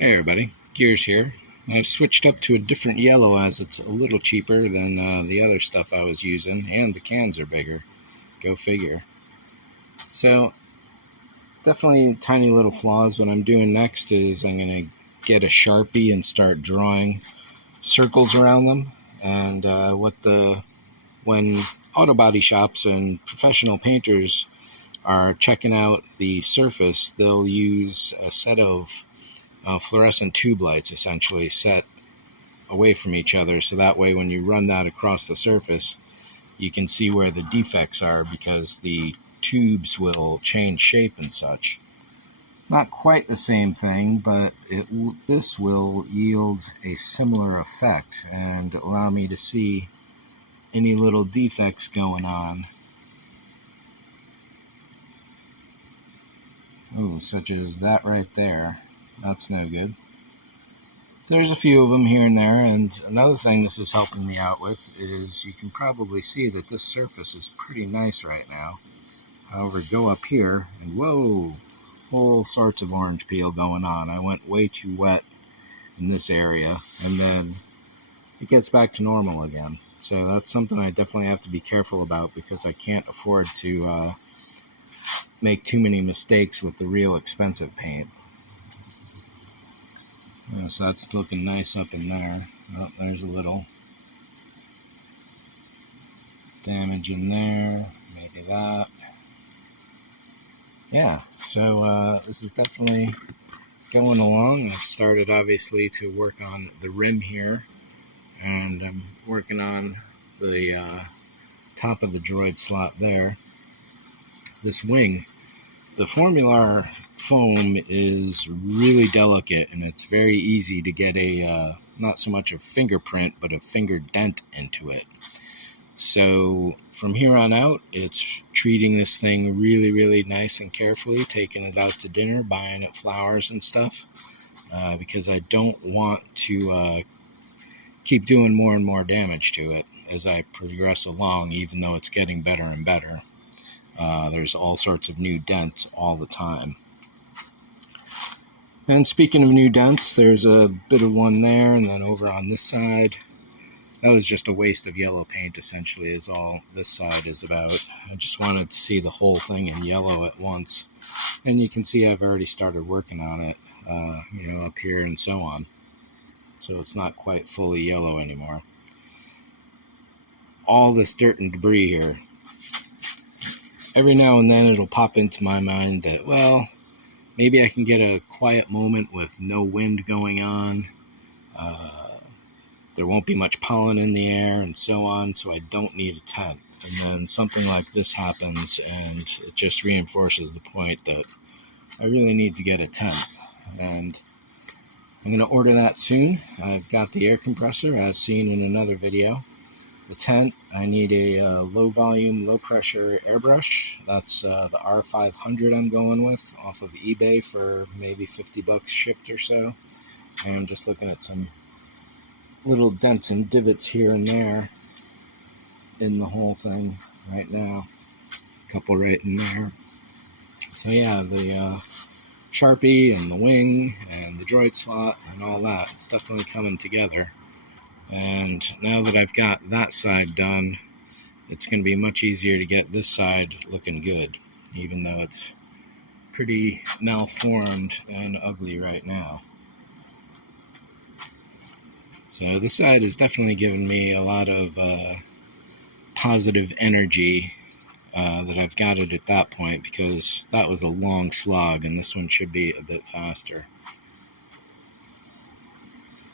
Hey everybody, Gears here. I've switched up to a different yellow as it's a little cheaper than the other stuff I was using, and the cans are bigger. Go figure. So, definitely tiny little flaws. What I'm doing next is I'm going to get a Sharpie and start drawing circles around them. And when auto body shops and professional painters are checking out the surface, they'll use a set of fluorescent tube lights essentially set away from each other, so that way when you run that across the surface you can see where the defects are, because the tubes will change shape and such. Not quite the same thing, but this will yield a similar effect and allow me to see any little defects going on. Ooh, such as that right there. That's no good. So there's a few of them here and there, and another thing this is helping me out with is you can probably see that this surface is pretty nice right now. However, go up here and whoa, all sorts of orange peel going on. I went way too wet in this area, and then it gets back to normal again. So that's something I definitely have to be careful about, because I can't afford to make too many mistakes with the real expensive paint. So that's looking nice up in there. Oh, there's a little damage in there. Maybe that. Yeah, so this is definitely going along. I've started obviously to work on the rim here, and I'm working on the top of the droid slot there. This wing, the Formular foam is really delicate, and it's very easy to get a, not so much a fingerprint, but a finger dent into it. So from here on out, it's treating this thing really, really nice and carefully, taking it out to dinner, buying it flowers and stuff, because I don't want to keep doing more and more damage to it as I progress along, even though it's getting better and better. There's all sorts of new dents all the time. And speaking of new dents, there's a bit of one there, and then over on this side. That was just a waste of yellow paint, essentially, is all this side is about. I just wanted to see the whole thing in yellow at once. And you can see I've already started working on it, up here and so on. So it's not quite fully yellow anymore. All this dirt and debris here. Every now and then it'll pop into my mind that, well, maybe I can get a quiet moment with no wind going on. There won't be much pollen in the air and so on, so I don't need a tent. And then something like this happens, and it just reinforces the point that I really need to get a tent. And I'm going to order that soon. I've got the air compressor, as seen in another video. The tent, I need a low volume, low pressure airbrush. That's the R500 I'm going with off of eBay for maybe 50 bucks shipped or so. And I'm just looking at some little dents and divots here and there in the whole thing right now. A couple right in there. So yeah, the Sharpie and the wing and the droid slot and all that, it's definitely coming together. And now that I've got that side done, it's going to be much easier to get this side looking good, even though it's pretty malformed and ugly right now. So this side has definitely given me a lot of positive energy that I've got it at that point, because that was a long slog, and this one should be a bit faster.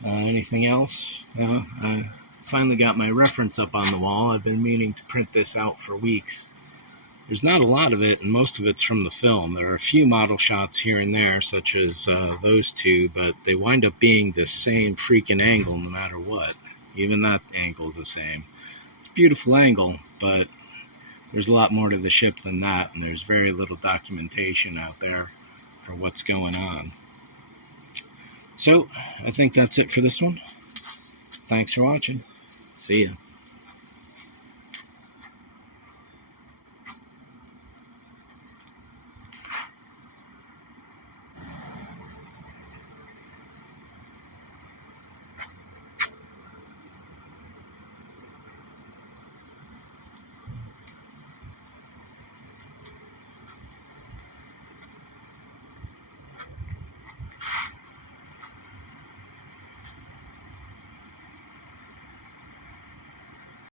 Anything else? I finally got my reference up on the wall. I've been meaning to print this out for weeks. There's not a lot of it, and most of it's from the film. There are a few model shots here and there, such as those two, but they wind up being the same freaking angle no matter what. Even that angle is the same. It's a beautiful angle, but there's a lot more to the ship than that, and there's very little documentation out there for what's going on. So, I think that's it for this one. Thanks for watching. See ya.